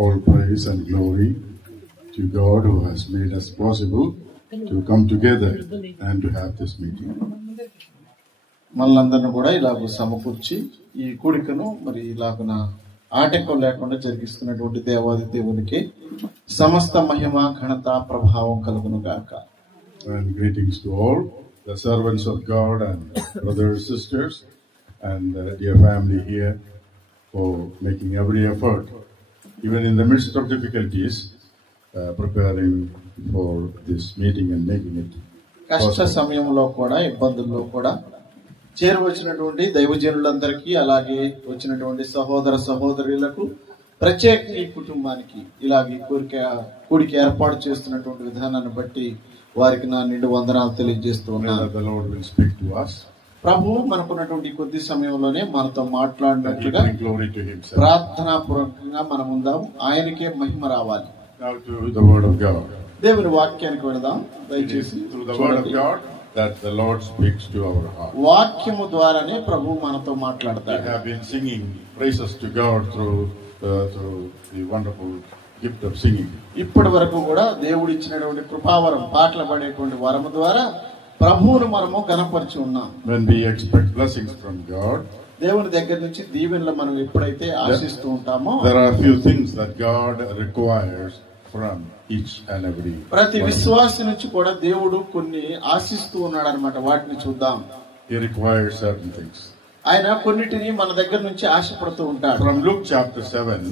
All praise and glory to God who has made us possible to come together and to have this meeting. మనందరిని కూడా ఇలాగ సమకూర్చి ఈ కూడికను మరి ఇలాగున ఆటంకం లేకుండా జరిగిస్తున్నటువంటి దేవాది దేవునికి సమస్త మహిమ ఘనత ప్రభావం కలుగును గాక. And greetings to all the servants of God and brothers, sisters, and dear family here for making every effort, even in the midst of difficulties, preparing for this meeting and making it కష్ట సమయంలో కూడా ఇబ్బందుల్లో కూడా చేరువచ్చినటువంటి దైవజనులందరికీ అలాగే వచ్చినటువంటి సహోదర సహోదరులకు ప్రత్యేకంగా ఈ కుటుంబానికి ఇలాగే కూడిక ఏర్పాటు చేస్తున్నటువంటి విధానాన్ని బట్టి వారికి నా నిండు వందనాలు తెలియజేస్తూ ఉన్నాను. ప్రభు మనకున్నటువంటి కొద్ది సమయంలోనే మనతో మాట్లాడినట్లుగా ప్రార్థనాపూర్వకంగా మనం ఉందాం. ఆయనకే మహిమ రావాలి. దేవుని వాక్యానికి వెళదాం. దయచేసి that the Lord speaks to our heart. వాక్యము ద్వారానే ప్రభు మనతో మాట్లాడతాడు. We have been singing praises to God through the wonderful gift of singing. ఇప్పటి వరకు కూడా దేవుడు ఇచ్చినటువంటి కృపావరం పాటలు పాడేటువంటి వరము ద్వారా ప్రభువును మనము ఘనపరిచి ఉన్నాం. When we expect blessings from God, దేవుని దగ్గర నుంచి దీవెనలు మనం ఎప్పుడైతే ఆశిస్తూ ఉంటామో, there are a few things that God requires from each and every. ప్రతి విశ్వాసి నుంచి కూడా దేవుడు కొన్ని ఆశిస్తూ ఉన్నాడు అన్నమాట. వాటిని చూద్దాం. He requires certain things. ఆయన కొన్నిటిని మన దగ్గర నుంచి ఆశపడుతూ ఉంటాడు. From Luke chapter 7,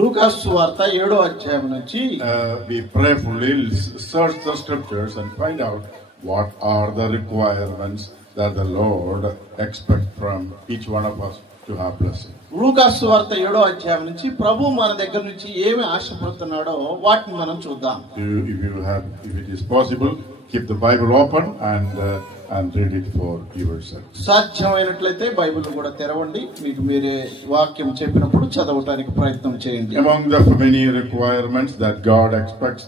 లూకా సువార్త 7వ అధ్యాయం నుంచి we prayerfully search the scriptures and find out what are the requirements that the Lord expects from each one of us to have blessing. లూకా సువార్త 7వ అధ్యాయం నుంచి ప్రభు మన దగ్గర నుంచి ఏమి ఆశపడుతున్నాడో వాటిని మనం చూద్దాం. If it is possible, keep the Bible open and read it for yourself. సాధ్యమైనట్లయితే బైబిల్ కూడా తెరవండి. మీకు మీరే వాక్యం చెప్పినప్పుడు చదవడానికి ప్రయత్నం చేయండి. Among the many requirements that God expects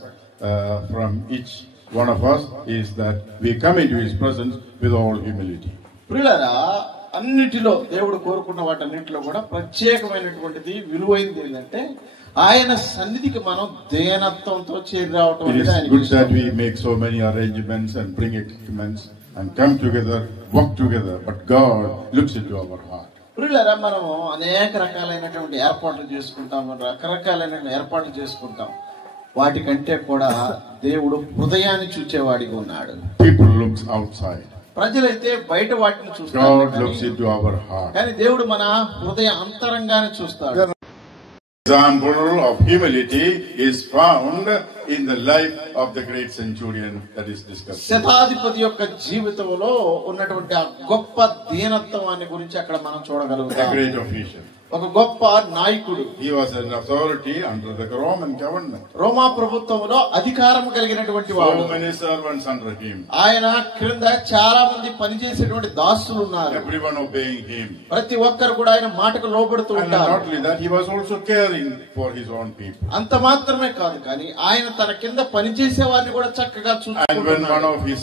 from each one of us is that we come into His presence with all humility. ప్రియులారా, అన్నిటిలో దేవుడు కోరుకున్న వాటన్నిటిలో కూడా ప్రత్యేకమైనటువంటిది విలువైనది ఏంటంటే ఆయన సన్నిధికి మనం దేనత్వంతో చేరి రావటం. It is good that we make so many arrangements and bring equipments and come together, work together, but God looks into our heart. ప్రియులారా, మనము అనేక రకాలైనటువంటి ఏర్పాట్లు చేసుకుంటాం, రకరకాలైన ఏర్పాట్లు చేసుకుంటాం. వాటికంటే కూడా దేవుడు హృదయాన్ని చూచేవాడిగా ఉన్నాడు. People looks outside. ప్రజలైతే బయట వాటిని చూస్తారు, కానీ దేవుడు మన హృదయ అంతరంగాన్ని చూస్తాడు. Example of humility is found in the life of the great centurion that is discussed. శతాధిపతి యొక్క జీవితంలో ఉన్నటువంటి ఆ గొప్ప దీనత్వాన్ని గురించి అక్కడ మనం చూడగలుగుతాం. A great official. ఒక గొప్ప నాయకుడు. He was an authority under the Roman government. రోమా ప్రభుత్వంలో అధికారం కలిగినటువంటి వాడు. So many servants under him. ఆయన క్రింద చాలా మంది పనిచేసేటువంటి దాసులు ఉన్నారు. Everyone obeying him. ప్రతి ఒక్కరు కూడా ఆయన మాటకు లోబడుతూ ఉంటారు. Not only that, he was also caring for his own people. అంత మాత్రమే కాదు, కానీ ఆయన తన కింద పనిచేసే వారిని కూడా చక్కగా చూసుకుంటున్నాడు. And when one of his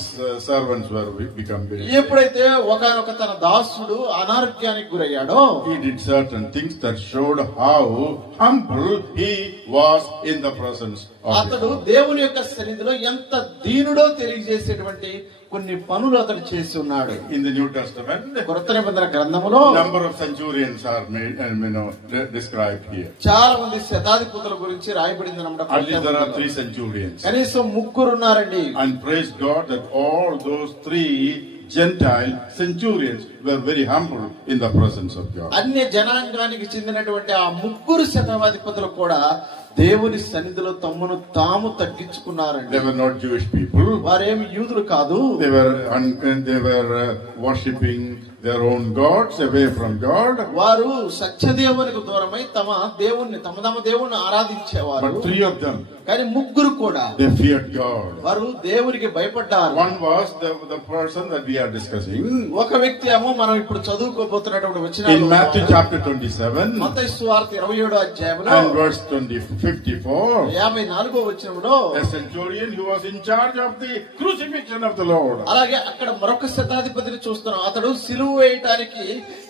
servants were become very sick, ఎప్పుడైతే ఒకనొక తన దాసుడు అనారోగ్యానికి గురయ్యాడో, he did certain things that showed how humble he was in the presence of అతడు దేవుని యొక్క సన్నిధిలో ఎంత దీనుడో తెలియజేసేటువంటి కొన్ని పనులు అతడు చేసి ఉన్నాడు. In the New Testament, కొత్త నిబంధన గ్రంథములో number of centurions are made and described here. చాలా మంది శతాధిపతుల గురించి రాయబడింది అన్నమాట. At least there are 3 centurions. కనీసం 3 ఉన్నారండి. And praise God that all those 3 Gentile centurions were very humble in the presence of God. అన్య జనాంగానికి చెందినటువంటి ఆ 3 శతాధిపతులు కూడా దేవుని సన్నిధిలో తమ్మును తాము తగ్గించుకున్నారండి. They were not Jewish people. వారేమి యూదులు కాదు. They were worshipping their own gods away from God. వారు సత్యదేవునికి దూరమై తమ దేవుణ్ణి ఆరాధించేవారు. But 3 of them, కానీ 3 కూడా they feared God. వారు దేవునికి భయపడ్డారు. One was the person that we are discussing. ఒక వ్యక్తి ఏమో మనం ఇప్పుడు చదువుకోబోతున్నటువంటి వచనాలు in Matthew chapter 27 మత్తయి సువార్త 27వ అధ్యాయంలో and verse 54 54వ వచనంలో a centurion who was in charge of the crucifixion of the Lord. అలాగే అక్కడ మరొక శతాధిపతిని చూస్తున్నాం. అతడు సిలువ సిలువ వేయటానికి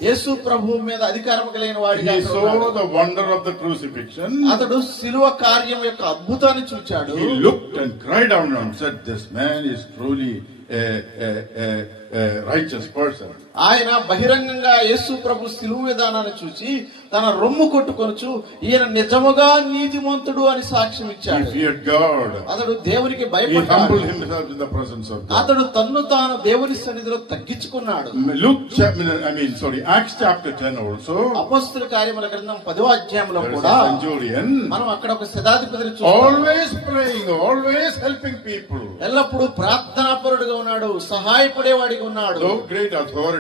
యేసు ప్రభువు మీద అధికారం కలిగిన వాడిగా He saw the wonder of the crucifixion. అతడు సిలువ కార్యం యొక్క అద్భుతాన్ని చూచాడు. He looked and cried out and said, "This man is truly a righteous person." ఆయన బహిరంగంగా యేసు ప్రభు సిలువ విధానాన్ని చూసి తన రొమ్ము కొట్టుకొనుచు ఈయన నిజముగా నీతిమంతుడు అని సాక్ష్యం ఇచ్చాడు. He feared God. అతడు దేవునికి He భయపడ్డాడు. humbled himself in the presence of God. అతడు తన్ను తాను దేవుని సన్నిధిలో తగ్గించుకున్నాడు. Acts chapter 10 also. అపొస్తలుల కార్యముల గ్రంథం 10వ అధ్యాయంలో కూడా centurion. మనం అక్కడ ఒక శతాధిపతిని చూస్తాం. Always praying, always helping people. ఎల్లప్పుడూ ప్రార్థనాపరుడుగా ఉన్నాడు, సహాయపడేవాడిగా ఉన్నాడు. So great authority.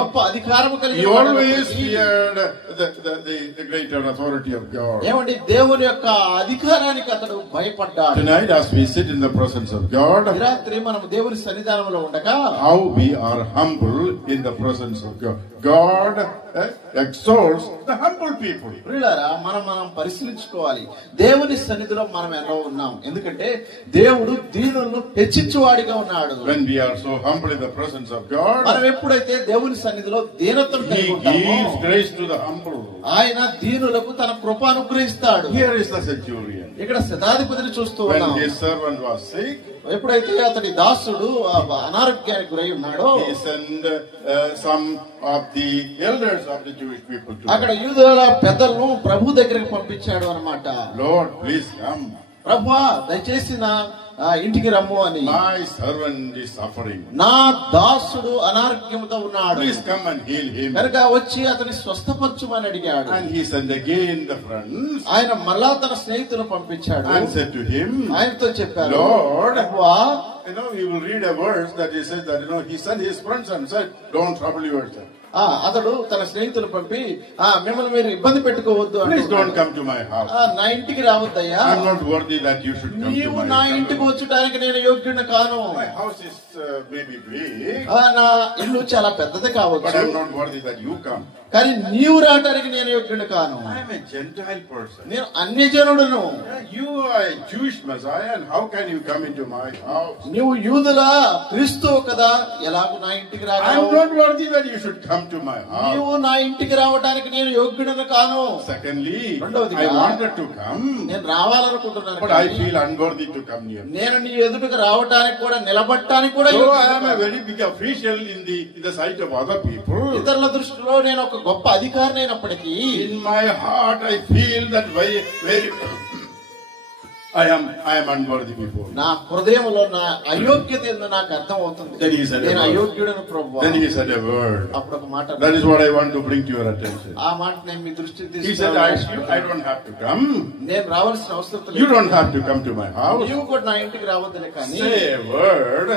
గొప్ప అధికారము He కలిగిన always feared the greater authority of God. ఏమండి దేవుని యొక్క అధికారానికి అతడు భయపడ్డాడు. Tonight, as we sit in the presence of God, ఈ రాత్రి మనం దేవుని సన్నిధానంలో ఉండగా how we are humble in the presence of God. God exalts the humble people. ప్రియులారా, మనం పరిశీలించుకోవాలి. దేవుని సన్నిధిలో మనం ఎలా ఉన్నాం. ఎందుకంటే దేవుడు దీనులను హెచ్చించువాడిగా ఉన్నాడు. When we are so humble in the presence of God, మనం ఎప్పుడైతే దేవుని సన్నిధిలో దీనత్వం He కలిగి ఉంటామో gives grace to the humble. ఆయన దీనులకు తన కృప అనుగ్రహిస్తాడు. Here is the centurion. ఇక్కడ శతాధిపతిని చూస్తూ When ఉన్నాం. his servant was sick, ఎప్పుడైతే అతడి దాసుడు అనారోగ్యానికి గురై ఉన్నాడో he sent some of the elders of the Jewish people to అక్కడ him. యూదుల పెద్దలను ప్రభు దగ్గరికి పంపించాడు అన్నమాట. Lord, please come. ప్రభువా, దయచేసి నా ఇంటికి రమ్ము అని. My servant is suffering. నా దాసుడు అనారోగ్యంతో ఉన్నాడు, Please come and heal him. కనుక వచ్చి అతని స్వస్థపరచుమని అడిగాడు. And he sent again the friends ఆయన మళ్ళా తన స్నేహితులను పంపించాడు. and said to him, ఆయనతో చెప్పారు, Lord, ప్రభువా, we will read a verse that he says that, he sent his friends and said, don't trouble yourself. అతడు తన స్నేహితులు పంపి మిమ్మల్ని మీరు ఇబ్బంది పెట్టుకోవద్దు Please don't అంటే, come to my house. నా ఇంటికి రావద్దయ్యా, I'm not worthy that you should come to నీవు my నా house. ఇంటికి వచ్చుటానికి నేను యోగ్యుడిని కాను. My house is maybe big, నా ఇల్లు చాలా పెద్దది but కావచ్చు, I'm not worthy that you come. కానీ నీవు రావటానికి నేను యోగ్యుడిని కాను. I'm a Gentile person. నేను అన్యజనుడును. You are a Jewish Messiah, and how can you come into my house? నీవు యూదుల క్రీస్తువు కదా, ఎలాగూ నా ఇంటికి I'm రాగలవు? not worthy that you should come to my house. నీవు నా ఇంటికి రావడానికి నేను యోగ్యుడిని కాను. Secondly, రెండవదిగా, I wanted to come, నేను రావాలనుకుంటున్నాను, but I కానీ feel unworthy to come near. నేను నీ ఎదుటకు రావటానికి కూడా నిలబడటానికి కూడా So I యోగ్యుడిని am a కాను. very big official in the sight of other people. ఇతరుల దృష్టిలో నేను ఒక గొప్ప అధికారిని అయినప్పటికీ In my heart, I feel that very I am unworthy before you. నా హృదయంలో నా అయోగ్యత ఏందో నాకు అర్థం అవుతుంది. Then he said a నేను word. అయోగ్యుడను ప్రభువా. Then he said a word. అప్పుడు ఒక మాట, That is what I want to bring to your attention. ఆ మాట నేను మీ దృష్టికి He said, I don't have to come. నేను రావాల్సిన అవసరం You లేదు. don't have to come to my house. నీవు కూడా నా ఇంటికి రావద్దులే, కానీ Say a word,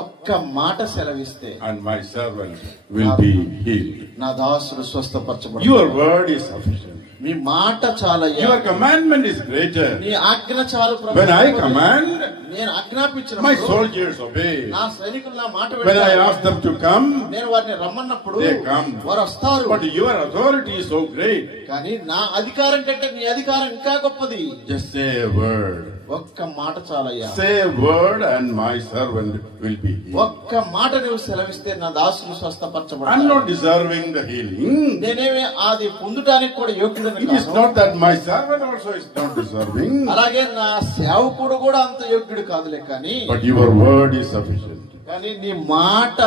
ఒక్క మాట సెలవిస్తే and my servant will be healed. నా దాసుడు స్వస్థపరచబడు. Your word is sufficient. మీ మాట చాలయ్యా, Your commandment is greater. నీ ఆజ్ఞ చాలు ప్రభు. When I command, నేను ఆజ్ఞాపించిన my soldiers obey. నా సైనికులు నా మాట When I వింటారు. ask them to come, నేను వారిని రమ్మన్నప్పుడు they come. వారు వస్తారు. But your authority is so great. కానీ నా అధికారం కంటే నీ అధికారం ఇంకా గొప్పది. Just say a word. ఒక్క మాట చాలయ్యా. Say a word and my servant will be healed. ఒక్క మాట నువ్వు సెలవిస్తే నా దాసుడు స్వస్థపరచబడతాడు. I'm not deserving the healing. నేనేమి అది పొందటానికి కూడా యోగ్యుడని It is కాను. not that my servant also is not deserving. అలాగే నా సేవకుడు కూడా అంత యోగ్యుడు కాదులే, కానీ But your word is sufficient. కానీ నీ మాట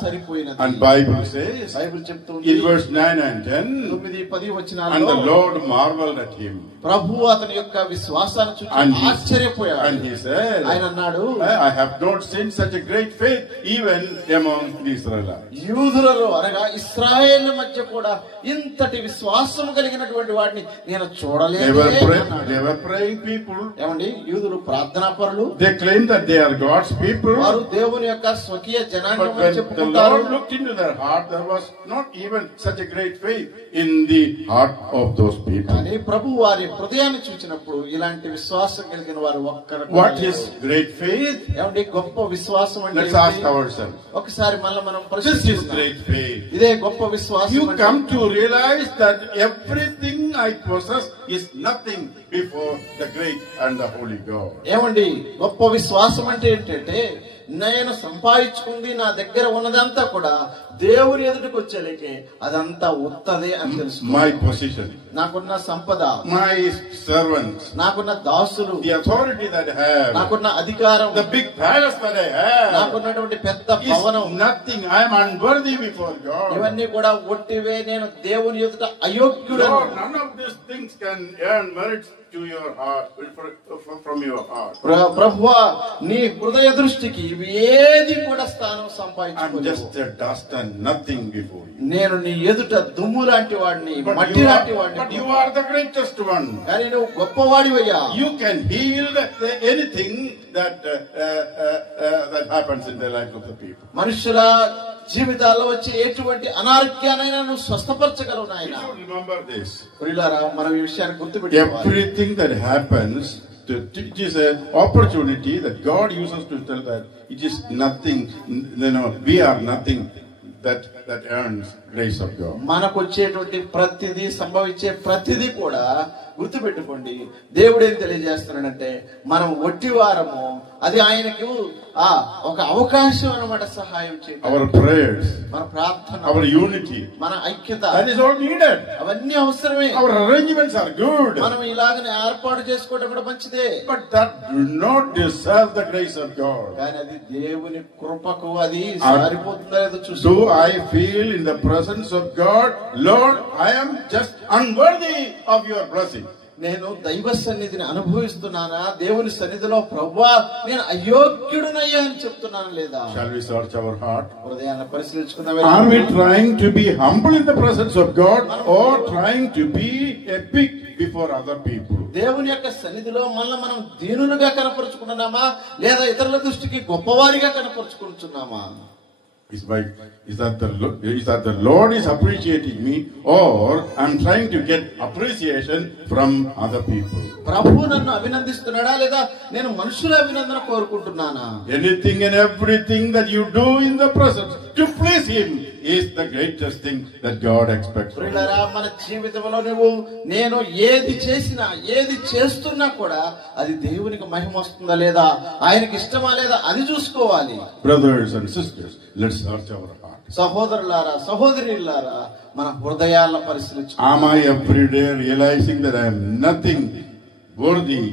సరిపోయినది. And Bible says బైబిల్ చెప్తుంది in verse 9 and 10, 9-10 and వచనాల్లో the Lord marveled at him. ప్రభు అతని యొక్క విశ్వాసాన్ని చూసి And ఆశ్చర్యపోయాడు. he said, ఆయన అన్నాడు, I have not seen such a great faith even among the Israelites. యూదులలో అనగా ఇశ్రాయేల్ మధ్య కూడా ఇంతటి విశ్వాసం కలిగినటువంటి వాడిని నేను చూడలేదు. They were praying people. ఏమండి, యూదులు ప్రార్థనా పరులు, They claim that they are God's people. వారు దేవుని యొక్క స్వకీయ జనాంగం But అని when the చెప్పుకుంటారు. Lord looked into their heart, there was not even such a great faith in the heart of those people. కానీ ప్రభు వారి హృదయాన్ని చూసినప్పుడు ఇలాంటి విశ్వాసం కలిగిన వారు ఒక్కరు. What is great faith? ఏమండి, గొప్ప విశ్వాసం అంటే Let's ask ఏంటి? ourselves. ఒకసారి మళ్ళీ మనం This is పరిశీలిద్దాం. great faith. ఇదే గొప్ప విశ్వాసం. You అంటే come to realize that everything I possess is nothing before the great and the holy God. ఏమండి, గొప్ప విశ్వాసం అంటే ఏంటంటే నేను సంపాదించుకుంది నా దగ్గర ఉన్నదంతా కూడా దేవుని ఎదుటికి వచ్చేలేకే అదంతా ఉత్తదే అని తెలుసు. My position, నాకున్న సంపద, my servants, నాకున్న దాసులు, the authority that I have, నాకున్న అధికారం, the big palace that I have, నాకున్నటువంటి పెద్ద భవనం, is nothing. I am unworthy before God. ఇవన్నీ కూడా ఒట్టివే, నేను దేవుని ఎదుట అయోగ్యుడను. Lord, none of these things can earn merits to your heart, from your heart. ప్రభువా, నీ హృదయ దృష్టికి ఇవి ఏది కూడా స్థానం I'm సంపాదించుకోలేవు. just a dust and nothing before you. నేను నీ ఎదుట దుమ్ము లాంటి వాడిని, మట్టి లాంటి But వాడిని. you are the greatest one. కానీ నువ్వు గొప్పవాడివయ్యా. You can heal anything that happens in the life of the people. మనుషుల జీవితాల్లో వచ్చే ఎటువంటి అనారోగ్యానైనా నువ్వు స్వస్థపరచగలవు You నాయన. should remember this. ప్రియులారా, మనం ఈ విషయాన్ని గుర్తుపెట్టుకోవాలి. Everything that happens, it is an opportunity that God uses to tell that it is nothing. We are nothing that earns grace of God. మనకు వచ్చేటువంటి ప్రతిదీ, సంభవించే ప్రతిదీ కూడా గుర్తుపెట్టుకోండి. దేవుడు ఏం తెలియజేస్తున్నాడంటే మనం ఒట్టివారము, అది ఆయనకు ఒక అవకాశం అన్నమాట, సహాయం చేయడం. Our prayers, మన ప్రార్థన, our unity, మన ఐక్యత, that is all needed. అవన్నీ అవసరమే. Our arrangements are good, మనం ఇలాగనే ఏర్పాటు చేసుకోవడం కూడా మంచిదే. but that do not deserve the grace of God. కానీ అది దేవుని కృపకు అది సరిపోతుందో లేదో చూసి, Do I feel in the presence of God, Lord, I am just unworthy of your blessing? నేను దైవ సన్నిధిని అనుభవిస్తున్నానా, దేవుని సన్నిధిలో ప్రభువా నేను అయోగ్యుడునయ్యా అని చెప్తున్నాను లేదా? Shall we search our heart? హృదయాన్ని పరిశీలించుకుందాం. Are we trying to be humble in the presence of God, or trying to be a big before other people? దేవుని యొక్క సన్నిధిలో మనం దీనులుగా కనపరుచుకుంటున్నామా, లేదా ఇతరుల దృష్టికి గొప్పవారిగా కనపరుచుకుంటున్నామా? Is that the Lord is appreciating me, or I'm trying to get appreciation from other people? ప్రభు నన్ను అభినందిస్తున్నాడా, లేదా నేను మనుషుల అభినందన కోరుకుంటున్నానా? Anything and everything that you do in the presence to please Him is the greatest thing that God expects from you. మన జీవితంలో నేను ఏది చేసినా, ఏది చేస్తున్నా కూడా అది దేవునికి మహిమ వస్తుందా లేదా, ఆయనకి ఇష్టమా లేదా అది చూసుకోవాలి. Brothers and sisters, let's search our heart. సహోదరులారా, సహోదరులారా, మన హృదయాలను పరిశీలించుకోవాలి. Am I every day realizing that I am nothing worthy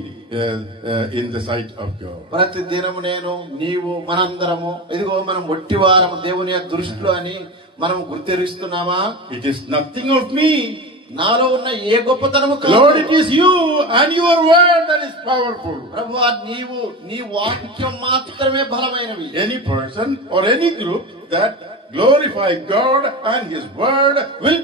in the sight of God? ప్రతి దినము నేను, నీవు, మనందరము ఇదిగో మనం ఒట్టివారము దేవుని యొక్క దృష్టిలో అని మనం గుర్తిస్తున్నామా? It is nothing of me. నాలో ఉన్న ఏ గొప్పతనము కాదు. Lord, it is you and your word that is powerful. ప్రభువా, నీ వాక్యం మాత్రమే బలమైనవి. Any person or any group that glorify God and His word will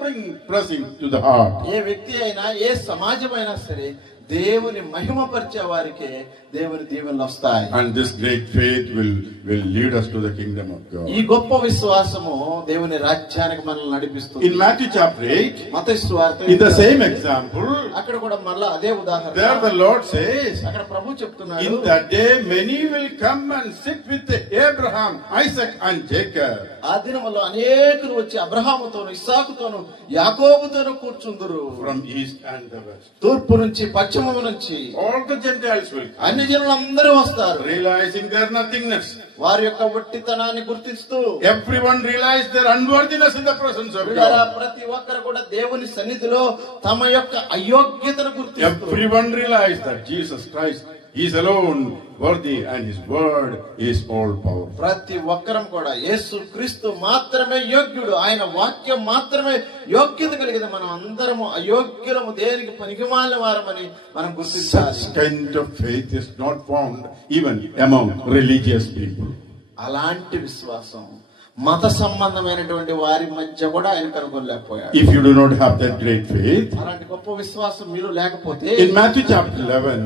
bring blessing to the heart. ఏ వ్యక్తి అయినా, ఏ సమాజమైనా సరే దేవుని మహిమపరిచే వారికే దేవుని దీవెనలు వస్తాయి. And this great faith will lead us to the kingdom of God. ఈ గొప్ప విశ్వాసము దేవుని రాజ్యానికి మనల్ని నడిపిస్తుంది. In Matthew chapter 8, మత్తయి సువార్త, in the same example, అక్కడ కూడా మళ్ళా అదే ఉదాహరణ. there the Lord says, అక్కడ ప్రభు చెప్తున్నాడు, in that day many will come and sit with Abraham, Isaac and Jacob. ఆ దినములో అనేకులు వచ్చి అబ్రహాముతోను, ఇస్సాకుతోను, యాకోబుతోను కూర్చుందురు. From east and the west. తూర్పు నుంచి, పశ్చిమము నుంచి All the Gentiles will come, అన్ని జనులందరూ వస్తారు. realizing their nothingness. వారి యొక్క ఒట్టితనాన్ని గుర్తిస్తూ, Everyone realized their unworthiness in the presence of వీళ్ళారా, God. ప్రతి ఒక్కరు కూడా దేవుని సన్నిధిలో తమ యొక్క అయోగ్యతను గుర్తిస్తూ, Everyone realized that Jesus Christ is alone worthy and His word is all powerful. ప్రతి ఒక్కరం కూడా యేసు క్రీస్తు మాత్రమే యోగ్యుడు, ఆయన వాక్యం మాత్రమే యోగ్యత కలిగింది. మనం అందరము అయోగ్యులము, దేనికి పనికిమాలిన వారమని మనం గుర్తించాలి. Such kind of faith is not found even among religious people. అలాంటి విశ్వాసం మత సంబంధమైనటువంటి వారి మధ్య కూడా ఆయన కనుగొనలేకపోయాడు. If you do not have that great faith, అలాంటి గొప్ప విశ్వాసం మీరు లేకపోతే, in Matthew chapter 11,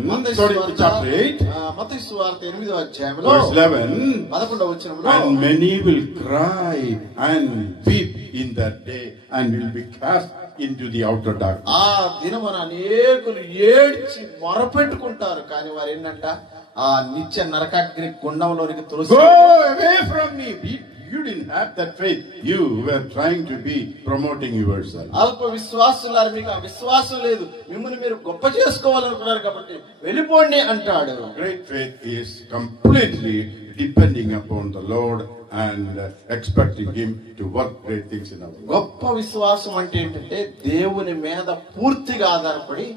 chapter 8, మత్తయి సువార్త 8వ అధ్యాయంలో verse 11, 11వ వచనంలో, and many will cry and weep in that day and will be cast into the outer darkness. ఆ దినమున అనేకులు ఏడ్చి మొరపెట్టుకుంటారు, కానీ వారు ఏంటంట, ఆ నిత్య నరకాగ్ని గుండంలోనికి తొలసి, Go away from me. You didn't have that faith. You were trying to be promoting yourself. అల్ప విశ్వాసులారు, మీకు ఆ విశ్వాసం లేదు, మిమ్మల్ని మీరు గొప్ప చేసుకోవాలనుకున్నారు కాబట్టి వెళ్ళిపోండి అంటాడు. Great faith is completely depending upon the Lord and expecting Him to work great things in our life. గొప్ప విశ్వాసం అంటే ఏంటంటే దేవుని మీద పూర్తిగా ఆధారపడి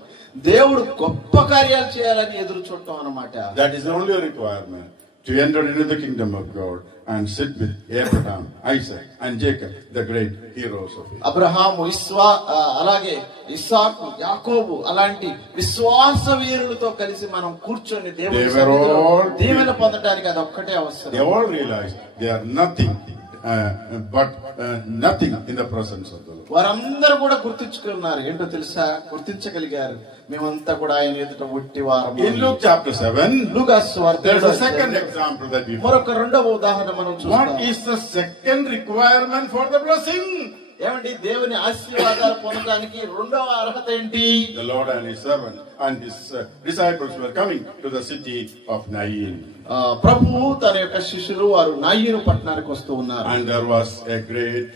దేవుడు గొప్ప కార్యాలు చేయాలని ఎదురు చూడటం అన్నమాట. That is the only requirement to enter into the kingdom of God and sit with Abraham, Isaac and Jacob, the great heroes of faith. Abraham, అలాగే ఇస్సాకు, యాకోబు అలాంటి విశ్వాస వీరులతో కలిసి మనం కూర్చొని దేవుని సన్నిధిలో దీవెన పొందడానికి అది ఒక్కటే అవసరం. They all realized they are nothing but nothing in the presence of the Lord. వారందరూ కూడా గుర్తించుకున్నారు. ఏంటో తెలుసా? గుర్తించగలిగారు, మేమంతా కూడా ఆయన ఎదుట ఒట్టి వారము. In Luke chapter 7, లూకా సువార్త there is a second example that we find. మరొక రెండవ ఉదాహరణ మనం చూస్తాం. What is the second requirement for the blessing? ఏమండి, దేవుని ఆశీర్వాదాలు పొందడానికి రెండవ అర్హత ఏంటి? The Lord and His servant and His disciples were coming to the city of Nain. ప్రభువు తన యొక్క శిష్యులు వారు నాయీను పట్టణానికి వస్తూ ఉన్నారు. And there was a great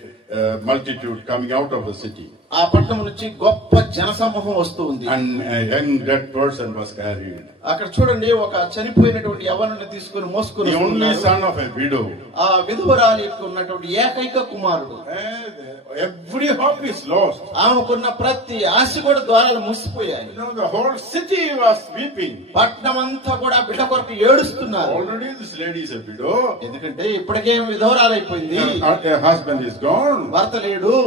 multitude coming out of the city. ఆ పట్టణం నుంచి గొప్ప జనసమూహం వస్తూ ఉంది. And a young dead person was carried. అక్కడ చూడండి, ఒక చనిపోయినటువంటి యవ్వనుని తీసుకుని మోసుకుని, The only son of a widow. ఆ విధవరాలి యొక్క ఉన్నటువంటి ఏకైక కుమారుడు. Every hope is lost. ఆమెకున్న ప్రతి ఆశ కూడా ద్వారాలు మూసిపోయాయి. The whole city was weeping. పట్టణం అంతా కూడా బిడ్డ కొరకు ఏడుస్తున్నారు. Already this lady is a widow. ఎందుకంటే ఇప్పటికే విధవరాలైపోయింది. Her husband is gone. భర్త లేడు.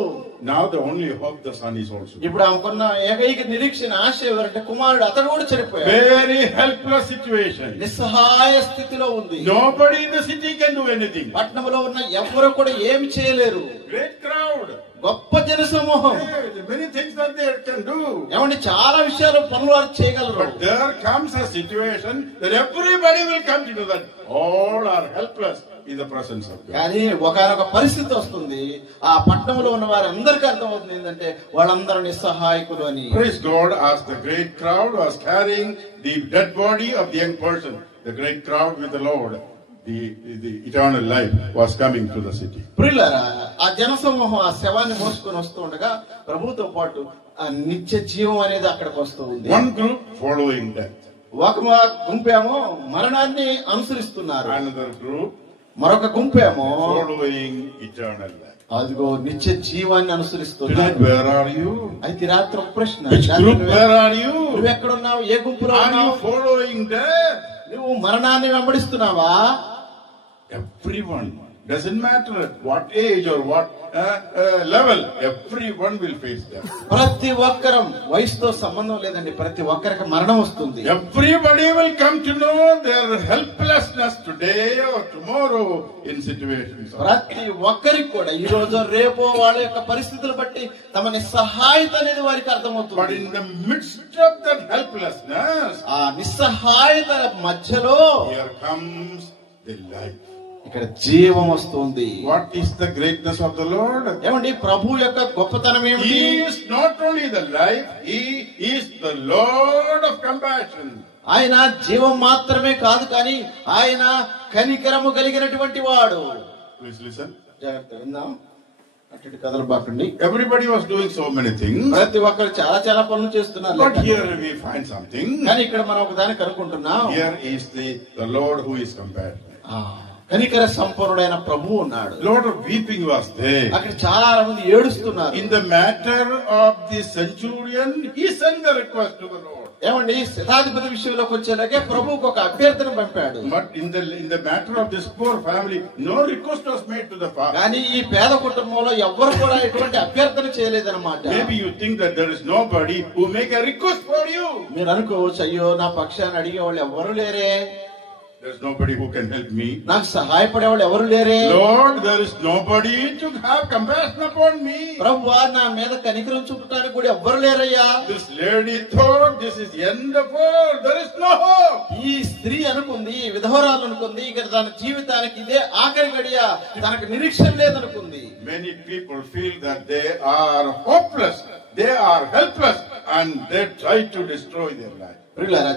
Now the only hope the son is also. ఇప్పుడు ఆమెకున్న ఏకైక నిరీక్షణ ఆశ ఎవరంటే కుమారుడు, అతడు కూడా చనిపోయాడు. Very helpless situation. నిస్సహాయ స్థితిలో ఉంది. Nobody in the city can do anything. పట్టణంలో ఉన్న ఎవరు కూడా ఏమి చేయలేరు. Great crowd. గొప్ప జన సమూహం. Many things that they can do. ఏమంటే చాలా విషయాలు పనులు వారు చేయగలరు. But there comes a situation that everybody will come to know that all are helpless in the presence of God. కానీ ఒకనొక పరిస్థితి వస్తుంది, ఆ పట్టణంలో ఉన్న వారు అందరికీ అర్థమవుతుంది ఏంటంటే వాళ్ళందరూ నిస్సహాయకులు అని. Praise God, as the great crowd was carrying the dead body of the young person, the great crowd with the Lord, the eternal life was coming to the city. ప్రియులారా, ఆ జనసమూహం ఆ శవాన్ని మోసుకొని వస్తూ ఉండగా ప్రభుతో పాటు ఆ నిత్య జీవం అనేది అక్కడికి వస్తూ ఉంది. One group following death. ఒక గుంపేమో మరణాన్ని అనుసరిస్తున్నారు. Another group మరొక గుంపేమో following eternal life. అదిగో నిత్య జీవాన్ని అనుసరిస్తున్నారు. Tonight, where are you? అయితే రాత్రి ఒక ప్రశ్న, Which group, where are you? నువ్వు ఎక్కడున్నావు? ఏ గుంపులో Are you ఉన్నావు? following death? నువ్వు మరణాన్ని వెంబడిస్తున్నావా? Everyone, doesn't matter at what age or what level, everyone will face death. ప్రతి ఒక్కరం, వయసుతో సంబంధం లేదండి, ప్రతి ఒక్కరికి మరణం వస్తుంది. Everybody will come to know their helplessness today or tomorrow in situations. ప్రతి ఒక్కరికి కూడా ఈ రోజు రేపు వాళ్ళ యొక్క పరిస్థితులు బట్టి తమ నిస్సహాయత అనేది వారికి అర్థమవుతుంది. But in the midst of that helplessness, ఆ నిస్సహాయత మధ్యలో here comes the life. ఇక్కడ జీవం వస్తుంది. What is the greatness of the Lord? ఏమండి, ప్రభు యొక్క గొప్పతనం ఏమిటి? He is not only the life, He is the Lord of compassion. ఆయన జీవం మాత్రమే కాదు, కానీ ఆయన కనికరము కలిగినటువంటి వాడు. Please listen. జాగ్రత్త విందాం, అటు కథలు బాకండి. Everybody was doing so many things. ప్రతి ఒక్కరు చాలా చాలా పనులు చేస్తున్నారు. But here we find something. కానీ ఇక్కడ మనం ఒక దాన్ని కనుక్కుంటున్నాం. Here is the Lord who is compassion. కనికర సంపన్నుడైన ప్రభువు ఉన్నాడు. Lot of weeping was there. అక్కడ చాలా మంది ఏడుస్తున్నారు. In the matter of the centurion, he sent the request to the Lord. ఏమండి, శతాధిపతి విషయంలోకి వచ్చేలాగే ప్రభువుకు ఒక అభ్యర్థన పంపాడు. But in the matter of this poor family, no request was made to the father. కానీ ఈ పేద కుటుంబంలో ఎవ్వరు కూడా ఎటువంటి అభ్యర్థన చేయలేదన్నమాట. Maybe you think that there is nobody who make a request for you. మీరు అనుకోవచ్చు, అయ్యో నా పక్షాన్ని అడిగే వాళ్ళు ఎవరు లేరే, there's nobody who can help me. నాకు సహాయపడే వాళ్ళు ఎవరు లేరే. Lord, there is nobody to have compassion upon me. ప్రభువా, నా మీద కనికరం చూపడానికి కూడా ఎవ్వరు లేరయ్యా. This lady thought this is end of all. There is no hope. ఈ స్త్రీ అనుకుంది, విధవరాలు అనుకుంది, ఇక తన జీవితానికి ఇదే ఆఖరి గడియ, తనకు నిరీక్షణ లేదనుకుంది. Many people feel that they are hopeless, they are helpless, and they try to destroy their life.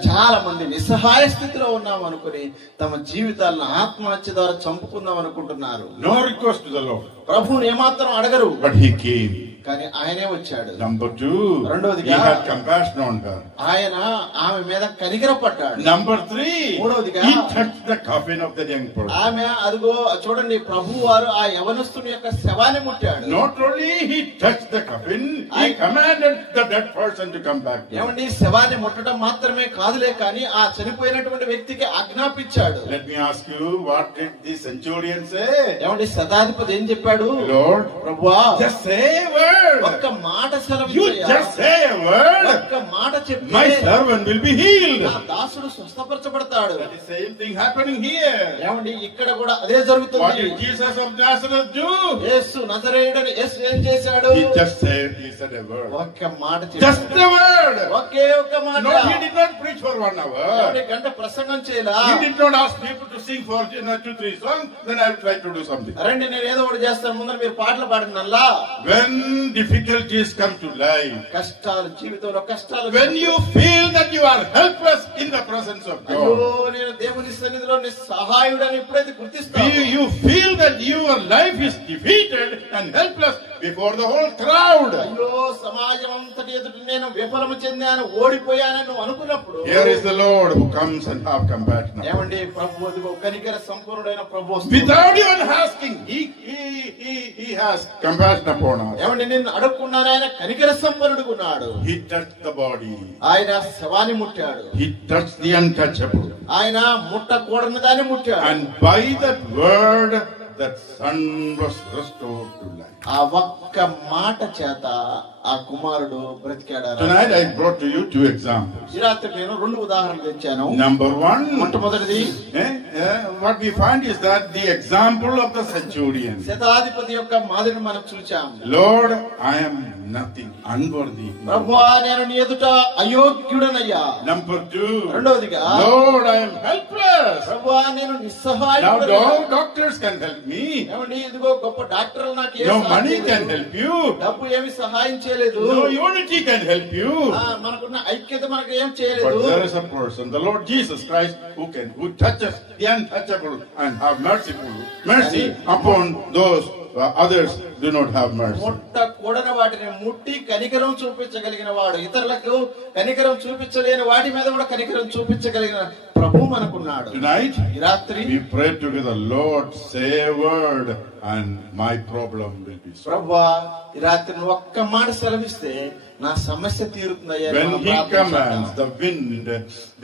చాలా మంది నిస్సహాయ స్థితిలో ఉన్నాం అనుకుని తమ జీవితాలను ఆత్మహత్య ద్వారా చంపుకుందాం అనుకుంటున్నారు. No request to the Lord. ప్రభువుని ఏమాత్రం అడగరు. But He came. కానీ ఆయనే వచ్చాడు. Number 2, రెండోదిగా he had compassion on her. ఆయన ఆమె మీద కనికరపడ్డాడు. Number 3, మూడోదిగా he touched the coffin of the young person. ఆమె అదిగో చూడండి ప్రభువు వారు ఆ యవనస్తుని యొక్క శవాన్ని ముట్టాడు. Not only he touched the coffin, he commanded the dead person to come back. ఏమండి శవాన్ని ముట్టడం మాత్రమే కాదులే కానీ ఆ చనిపోయినటువంటి వ్యక్తికి ఆజ్ఞాపించాడు. Let me ask you, what did the centurion say? ఏమండి శతాధిపతి ఏం చెప్పాడు? Lord, ప్రభువా just say a word. ఒక్క మాట You సెలవియ్యా. just say a word. ఒక్క మాట చెప్పి My servant will be healed. నా దాసుడు స్వస్థపరచబడతాడు. That is same thing happening here. ఏమండి ఇక్కడ కూడా అదే What జరుగుతుంది. did Jesus of Nazareth do? యేసు నజరేయుడని యేసు ఏం చేశాడు? He said a word. ఒక్క మాట Just చెప్పాడు. a word. ఒకే ఒక్క మాట. No, he did not preach for 1 hour. ఏమండి గంట ప్రసంగం చేయలా. He did not ask people to sing for 2-3 songs. Then I will try to do something. రండి నేను ఏదో ఒకటి చేస్తాను, ముందర మీరు పాటలు పాడినల్లా. When difficulties come to life, కష్టాలు జీవితంలో కష్టాలు, when you feel that you are helpless in the presence of అయ్యో God, నేను దేవుని సన్నిధిలో సహాయుడని ఎప్పుడైతే గుర్తిస్తాను, you feel that your life is defeated and helpless before the whole crowd. అయ్యో సమాజం అంతటి ఎదుట నేను విఫలము చెందాను, ఓడిపోయానని నువ్వు అనుకున్నప్పుడు, Here is the Lord who comes and have compassion. ఏమండి ప్రభు అదిగో కనికర సంపూర్ణుడైన ప్రభు వస్తున్నాడు. Without even asking, he has compassion upon us. ఏమండి నిన్ను అడగకుండానే ఆయన కనికర సంపన్నుడుకున్నాడు. He touched the body. ఆయన శవాన్ని ముట్టాడు. He touched the untouchable. ఆయన ముట్టకూడని దాన్ని ముట్టాడు. And by that word, that son was restored to life. ఆ ఒక్క మాట చేత ఆ కుమారుడు బ్రతికాడు. Tonight I brought to you 2 examples. ఈ రాత్రి నేను 2 ఉదాహరణలు తెచ్చాను. Number 1, మొట్టమొదటిది what we find is that the example of the centurion. శతాధిపతి యొక్క మాదిరిని మనం చూచాం. Lord, I am nothing, unworthy. ప్రభువా నేను నీ ఎదుట అయోగ్యుడనయ్యా. Number 2, రెండవదిగా Lord, I am helpless. ప్రభువా నేను Now నిస్సహాయుడనయ్యా. no doctors can help me. ఏమండి ఇదిగో గొప్ప డాక్టర్లు నాకు ఏ No సహాయం money can చేయలేదు. help you. డబ్బు ఏమి సహాయం చేయలేదు. No unity can help you. మనకున్న ఐక్యత మనకు ఏం But చేయలేదు. there is a person, the Lord Jesus Christ, who touches the untouchable and have mercy upon those others do not have mercy. ముట్టకూడని వాటిని ముట్టి కనికరం చూపించగలిగిన వాడు, ఇతరులకు కనికరం చూపించలేని వాటి మీద కూడా కనికరం చూపించగలిగిన ప్రభు మనకున్నాడు. Tonight, ఈ రాత్రి we pray together, Lord, say a word and my problem will be solved. ప్రభువా ఈ రాత్రి నువ్వు ఒక్క మాట సెలవిస్తే నా సమస్య తీరుతుందయ్యా. When he commands, the wind,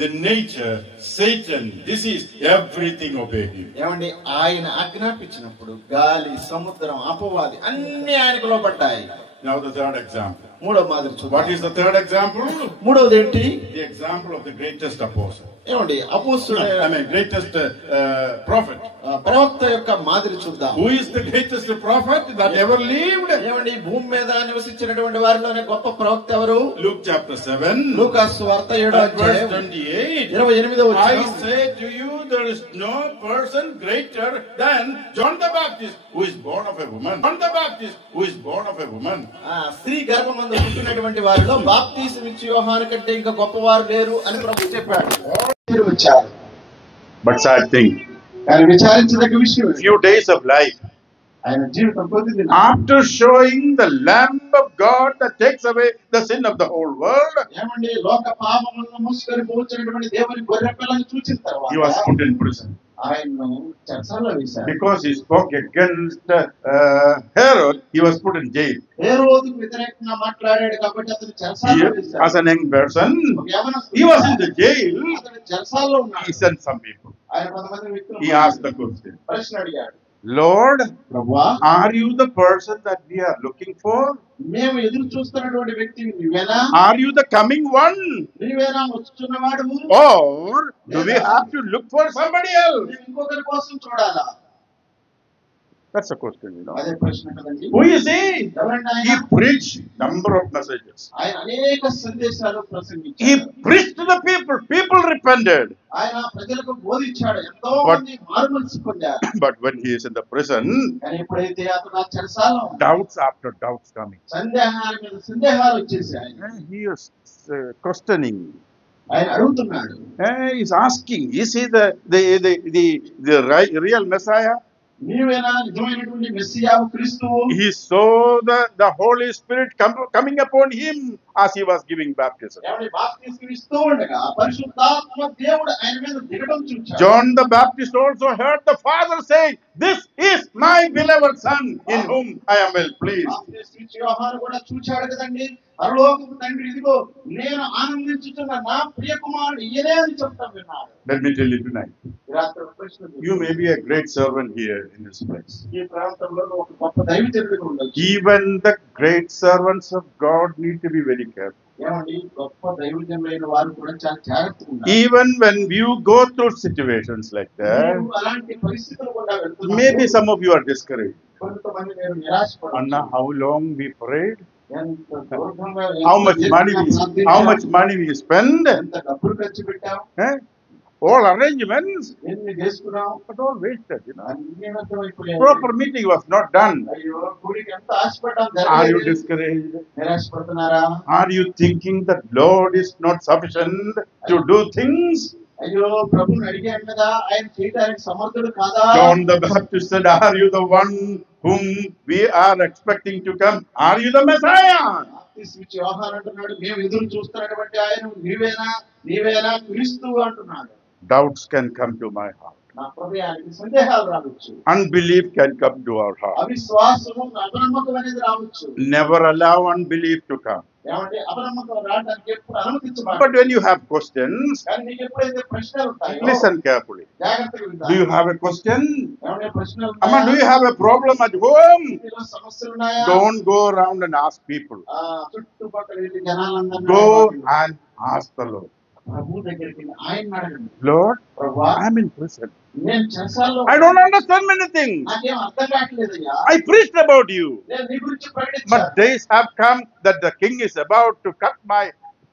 the nature, Satan, disease, everything obey him. ఏమండి ఆయన ఆజ్ఞాపించినప్పుడు గాలి, సముద్రం, అపవాది అన్ని ఆయనకు లోబడ్డాయి. Now the third example. మూడో మాదిరి చూద్దాం. What is the third example? మూడోది ఏంటి? The example of the greatest apostle. ఏమండి అపోస్తలుడు Greatest prophet. ప్రవక్త యొక్క మాదిరి చూద్దాం. Who is the greatest prophet that ever lived? ఏమండి భూమి మీద నివసించినటువంటి వారిలోనే గొప్ప ప్రవక్త ఎవరు? Luke chapter 7, లూకా సువార్త 7వ verse అధ్యాయం 28. 28వ I వచనం. say to you, there is no person greater than John the Baptist, who is born of a woman. John the Baptist, who is born of a woman. స్త్రీ గర్భమందు పుట్టినటువంటి వారిలో బాప్తీసం ఇచ్చి యోహాను కంటే ఇంకా గొప్పవారు లేరు అని ప్రభు చెప్పాడు. వచ్చారు. But sad thing, కానీ విచారించదగ్గ విషయం few days of life, ఆయన జీవితం కొద్ది after showing the Lamb of God that takes away the sin of the whole world, ఏమండి లోక పాపములను మోసుకొని పోల్చినటువంటి దేవుని గొర్రె పిల్లని చూసిన he was తర్వాత put in prison. ఆయన్ను చెరసాలలో వేశారు. Because he spoke against Herod, he was put in jail. హేరోదుకు వ్యతిరేకంగా మాట్లాడాడు కాబట్టి అతను చెరసాలలో Here, వేశారు. as a young person, ఒక యవనస్తుడు he was in the jail. అతను చెరసాలలో He ఉన్నాడు. sent some people. ఆయన కొంతమంది వ్యక్తులు He asked the question, ప్రశ్న అడిగాడు. Lord, ప్రభువా are you the person that we are looking for? మేము ఎదురు చూస్తున్నటువంటి వ్యక్తి నువ్వేనా? Are you the coming one? నీవేనా వచ్చున్నవాడు? Or do we have to look for somebody else? ఇంకొకరి కోసం చూడాలా? That's a question, అదే ప్రశ్న కదండి. Who is he? ఎవరండి ఆయన? He preached number of messages. ఆయన అనేక సందేశాలు He ప్రసంగించాడు. preached to the people. People repented. ఆయన ప్రజలకు బోధించాడు. ఎంతో But- మంది మారుమనసు పొందారు. But when he is in the prison, కానీ ఎప్పుడైతే అతను ఆ చెరసాలలో ఉన్నాడో, doubts after doubts coming. సందేహాల మీద సందేహాలు వచ్చేసాయి. He is questioning. ఆయన అడుగుతున్నాడు. He's asking, is he the real Messiah? నీవేనా నిజమైనటువంటి మెస్సియావు క్రీస్తువు? He saw the Holy Spirit coming upon him as he was giving baptism. ఏమండి బాప్తిస్మం ఇస్తూ ఉండగా పరిశుద్ధాత్మ దేవుడు ఆయన మీద దిగడం చూచాడు. John the Baptist also heard the Father saying, "This is my beloved Son, in whom I am well pleased." బాప్తిస్మం యోహాను కూడా చూచాడు కదండి. పరలోకపు తండ్రి ఇదిగో నేను ఆనందించుతున్న నా ప్రియ కుమారుడు ఈయనే అని చెప్తాం విన్నాడు. Let me tell you tonight. రాత్రి ప్రశ్న, You may be a great servant here in this place. ఈ ప్రాంతంలో ఒక గొప్ప దైవజనుడిగా ఉండొచ్చు. Even the great servants of God need to be very careful. ఏమండి గొప్ప దైవజనులైన వారు కూడా చాలా జాగ్రత్తగా ఉండాలి. Even when you go through situations like that, అలాంటి పరిస్థితులు కూడా వెళ్తున్నారు. maybe some of you are discouraged. కొంతమంది నేను నిరాశపడ్డాను. Anna, how long we prayed? ఎంత దూరంగా How much money we spend? ఎంత డబ్బులు ఖర్చు పెట్టాం, Eh? All arrangements, ఎన్ని చేసుకున్నాం, but all wasted, you know. అన్ని వ్యర్థమైపోయాయి. Proper meeting was not done. అయ్యో గుడికి ఎంత ఆశపడ్డాం, Are you జరగలేదు. discouraged? నిరాశపడుతున్నారా? Are you thinking that Lord is not sufficient to do things? అయ్యో ప్రభుని అడిగాం కదా, ఆయన చేయడానికి సమర్థుడు కాదా? John the Baptist said, "Are you the one whom we are expecting to come? Are you the Messiah?" బాప్తిస్మం యోహాను అంటున్నాడు, మేము ఎదురు చూస్తున్నటువంటి ఆయన నీవేనా క్రీస్తు అంటున్నాడు. Doubts can come to my heart. నా హృదయానికి సందేహాలు రావచ్చు. Unbelief can come to our heart. అవిశ్వాసము, అపనమ్మకం అనేది రావచ్చు. Never allow unbelief to come. ఏమంటే అపనమ్మకం రావడానికి ఎప్పుడు అనుమతించబడదు. But when you have questions, కానీ నీకు ఎప్పుడైతే ప్రశ్నలు ఉంటాయో listen carefully. జాగ్రత్తగా వినాలి. Do you have a question? ఏమంటే ప్రశ్నలు Amma, do you have a problem at home? ఇందులో సమస్యలు ఉన్నాయా? Don't go around and ask people. చుట్టుపక్కల వెళ్ళి జనాలందరినీ Go అడగండి. and ask the Lord. ప్రభు దగ్గరికి వెళ్ళి ఆయన అడగండి. Lord, ప్రభువా, I'm in prison. నేను చెరసాలలో I don't understand many things. నాకేం అర్థం కావట్లేదయ్యా. I preached about you. నేను నీ గురించి But ప్రకటించాను. days have come that the king is about to cut my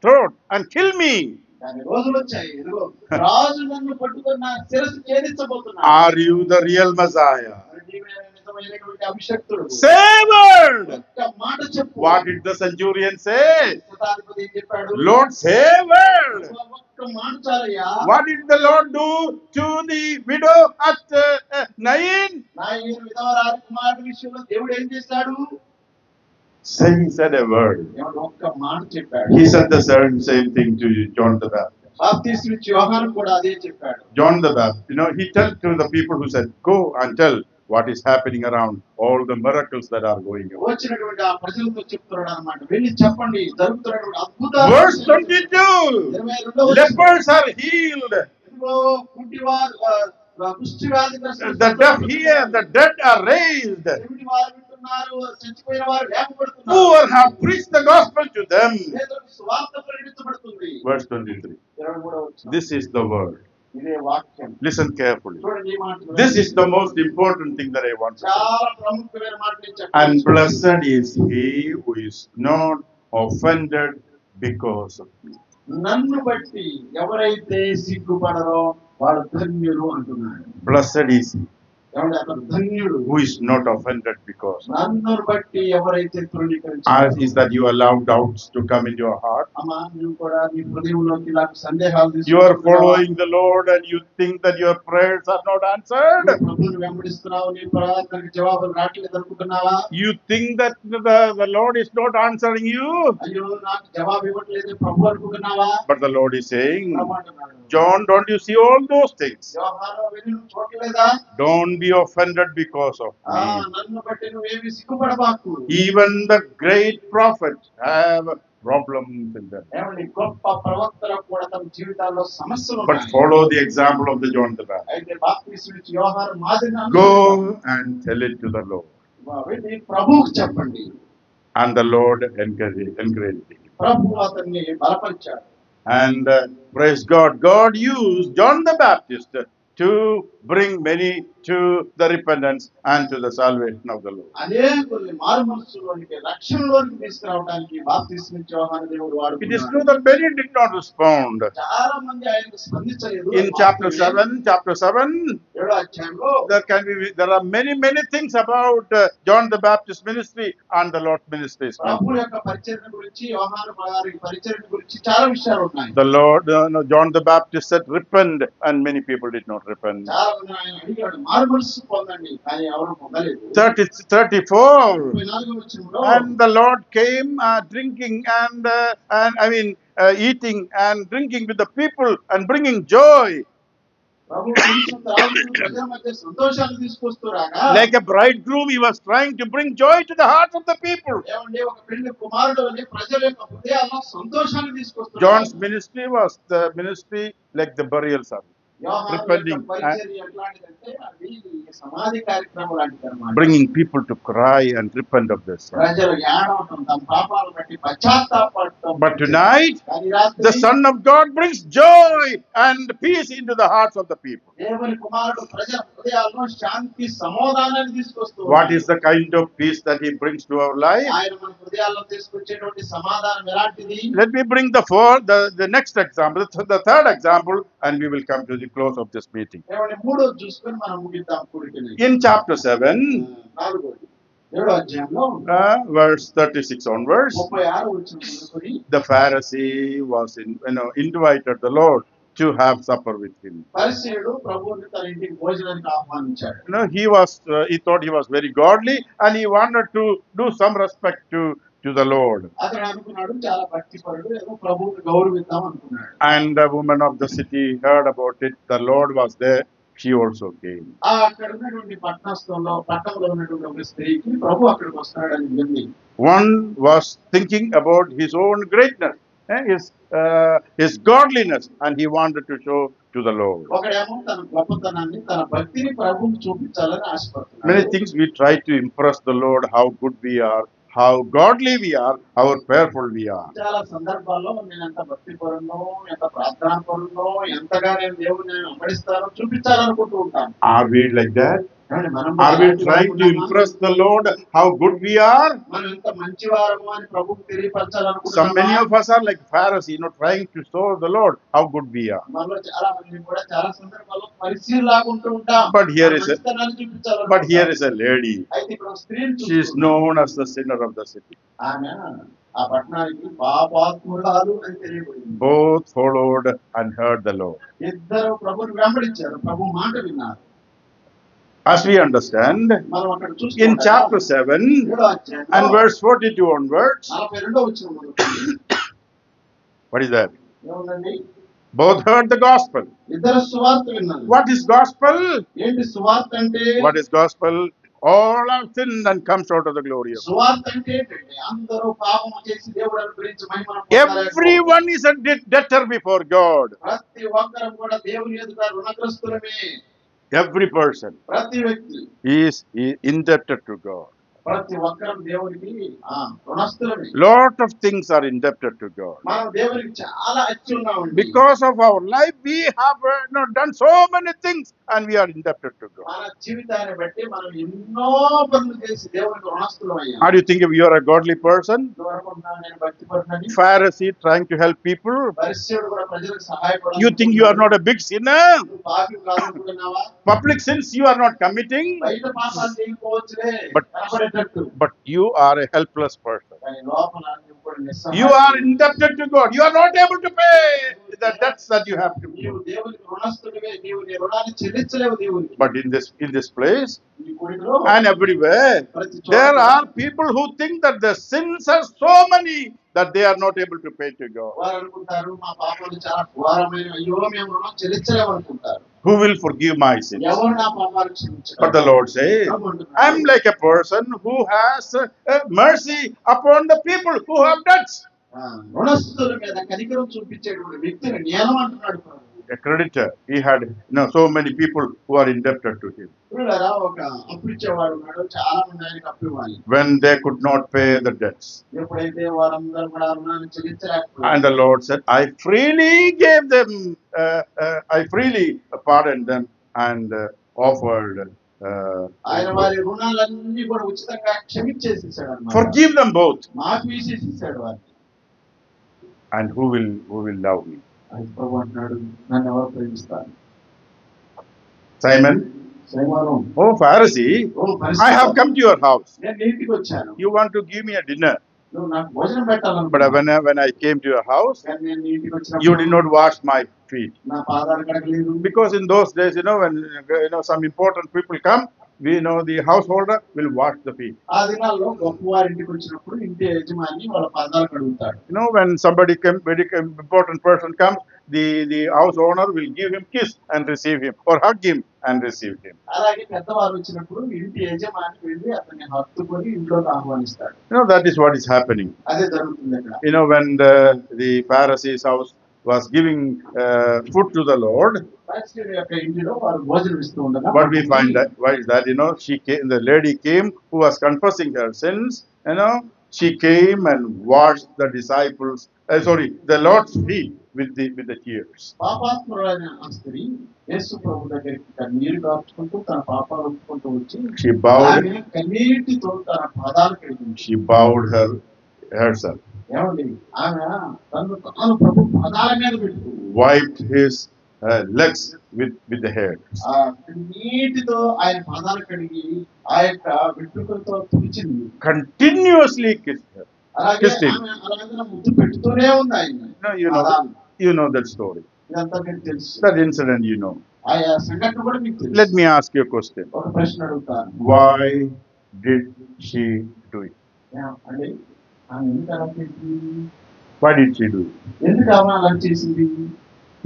throat and kill me. కానీ రోజులు వచ్చాయి, ఇదిగో రాజు నన్ను పట్టుకొని నా శిరస్సు ఛేదించబోతున్నాడు. Are you the real Messiah? నీవే నిజమైనటువంటి అభిషక్తుడు. Say a word. ఒక్క మాట చెప్పు. What did the centurion say? శతాధిపతి ఏం చెప్పాడు? Lord, say a word. ఒక్క మాట చాలయ్యా. What did the Lord do to the widow at Nain? నా ఈ విధవరాలి కుమారుడి విషయంలో దేవుడు ఏం చేశాడు? He said a word. దేవుడు ఒక్క మాట చెప్పాడు. He said the same thing to John the Baptist. బాప్తిస్మం యోహాను కూడా అదే చెప్పాడు. John the Baptist, he told to the people who said, "Go and tell what is happening around, all the miracles that are going on." వచ్చినటువంటి ఆ ప్రజలతో చెప్తున్నాడు అన్నమాట, వెళ్ళి చెప్పండి జరుగుతున్నటువంటి అద్భుతాలు. Verse 22, 22వ lepers are healed, కుంటివారు కుష్టి వ్యాధిగ్రస్తులు, the deaf hear, the dead are raised, చెవిటి వారు వింటున్నారు, చచ్చిపోయిన వారు లేపబడుతున్నారు, poor have preached the gospel to them. పేదలకు సువార్త ప్రకటించబడుతుంది. Verse 23, 23వ వచనం. this is the word. ఇదే వాక్యం. Listen carefully. చూడండి ఈ మాటలు. This is the most important thing that I want to say. చాలా ప్రముఖమైన మాటలు నేను And చెప్పాను. blessed is he who is not offended because of me. నన్ను బట్టి ఎవరైతే సిగ్గుపడరో వాడు ధన్యుడు అంటున్నాడు. Blessed is he ఏమంటే అతను ధన్యుడు, who is not offended because of me. నన్ను బట్టి ఎవరైతే తృణీకరించారో. Is that you allow doubts to come into your heart? అమ్మా నువ్వు కూడా నీ హృదయంలోకి ఇలాంటి సందేహాలు You are following the Lord and you think that your prayers are not answered? ప్రభువుని వెంబడిస్తున్నావు, నీ ప్రార్థనకు జవాబులు రావట్లేదు అనుకుంటున్నావా? You think that the Lord is not answering you? అయ్యో నాకు జవాబు ఇవ్వట్లేదు ప్రభు అనుకుంటున్నావా? But the Lord is saying, ప్రభు అంటున్నాడు, John, don't you see all those things? యోహాను వెళ్ళి నువ్వు చూడలేదా? Don't be offended because of me. నన్ను బట్టి నువ్వేమి సిగ్గుపడబాకు. Even the great prophets have problems in them. ఏమండి గొప్ప ప్రవక్తలకు కూడా తమ జీవితాల్లో సమస్యలు But ఉన్నాయి. follow the example of the John the Baptist. అయితే బాప్తిస్మం ఇచ్చే యోహాను మాదిరిని Go అనుసరించాలి. and tell it to the Lord. వెళ్ళి ప్రభువుకు చెప్పండి. And the Lord encouraged him. ప్రభు అతన్ని బలపరిచాడు. And praise God, God used John the Baptist to bring many to the repentance and to the salvation of the Lord. అనేకుల్ని మారుమనస్సులోనికి రక్షణలోనికి తీసుకురావడానికి బాప్తిస్మం ఇచ్చే యోహాను దేవుడు It is వాడుకున్నాడు. true that many did not respond. చాలా మంది ఆయనకు స్పందించలేదు. In chapter 7, there are many things about John the Baptist ministry and the Lord's ministry. The Lord, John the Baptist said, repent, and many people did not repent. 34. And the Lord came drinking and eating and drinking with the people and bringing joy. Like a bridegroom, he was trying to bring joy to the hearts of the people. John's ministry was the ministry like the burial service. Repenting, bringing people to cry and repent of this. But tonight, the Son of God brings joy and peace into the hearts of the people. What is the kind of peace that He brings to our life? Let me bring the next example, the third example, and we will come to the close of this meeting. In chapter 7, verse 36 onwards, the Pharisee was invited the Lord to have supper with him. He thought he was very godly, and he wanted to do some respect to the Lord. And the woman of the city heard about it. The Lord was there. She also came. One was thinking about his own greatness, his godliness, and he wanted to show to the Lord. Many things we try to impress the Lord, how good we are, how godly we are, how prayerful we are. Are we like that? Are we trying to impress the Lord how good we are? Many of us are like Pharisees, trying to show the Lord how good we are. But here is a lady. She is known as the sinner of the city. Both followed and heard the Lord. As we understand, in chapter 7 and verse 42 onwards, what is that? Both heard the gospel. What is gospel? What is gospel? All have sinned and comes out of the glory of God. Everyone is a debtor before God. Every person is indebted to God. Lot of things are indebted to God. Because of our life, we have done so many things and we are indebted to God. How do you think if you are a godly person? Pharisee trying to help people? You think you are not a big sinner? Public sins you are not committing? But you are a helpless person. You are indebted to God. You are not able to pay the debts that you have to pay. But in this place and everywhere, there are people who think that the sins are so many that they are not able to pay to God. Who will forgive my sins? But the Lord says, I am like a person who has mercy upon the people who have debts. A creditor, he had so many people who are indebted to him. When they could not pay the debts. And the Lord said, I freely gave them, I freely pardoned them and offered. Forgive them both. And who will love me? Simon, Oh Pharisee, I have come to your house. నేను నీ ఇంటికి వచ్చాను, You want to give me a dinner, నువ్వు నాకు భోజనం but పెట్టాలనుకున్నావు. when I came to your house, కానీ నేను నీ ఇంటికి you వచ్చినప్పుడు did not wash my feet. నా పాదాలు కడగలేదు. Because in those days, when some important people come, we know the householder will wash the feet. ఆ దినాల్లో గొప్పవారి ఇంటికి వచ్చినప్పుడు ఇంటి యజమాని వాళ్ళ పాదాలు కడుగుతాడు. When somebody very important person comes, the house owner will give him kiss and receive him, or hug him and receive him. అలాగే పెద్దవారు వచ్చినప్పుడు ఇంటి యజమాని వెళ్ళి అతన్ని హత్తుకొని ఇంట్లోకి ఆహ్వానిస్తాడు. That is what is happening. అదే జరుగుతుంది అక్కడ. When the Pharisees' house was giving food to the Lord, పరిసయ్యుల యొక్క ఇంటిలో వారు భోజనం ఇస్తూ ఉండగా what we find that why is that the lady came who was confessing her sins. She came and washed the disciples, the Lord's feet with the tears. పాపాత్మురాలైన ఆ స్త్రీ యేసు ప్రభు దగ్గరికి కన్నీరు కార్చుకుంటూ తన పాపాలు ఒప్పుకుంటూ వచ్చి She bowed. ఆమె కన్నీటితో తన పాదాలు కడిగింది. She bowed herself. ఏమండి, ఆమె తాను ప్రభు పాదాల మీద పెట్టు Wiped his legs with the hair. ఆ నీటితో ఆయన పాదాలు కడిగి ఆ యొక్క వెంట్రుకలతో తుడిచింది. Continuously kissed her. అలాగే Kissed him. ఆమె అలాగే ముద్దు పెడుతూనే ఉంది ఆయన. You know that story. ఇదంతా మీకు తెలుసు. That incident you know. ఆ సంఘటన కూడా మీకు తెలుసు. Let me ask you a question. ఒక ప్రశ్న అడుగుతాను. Why did she do it? అంటే ఆమె ఎందుకు అలా చేసింది? Why did she do it? ఎందుకు ఆమె అలా చేసింది?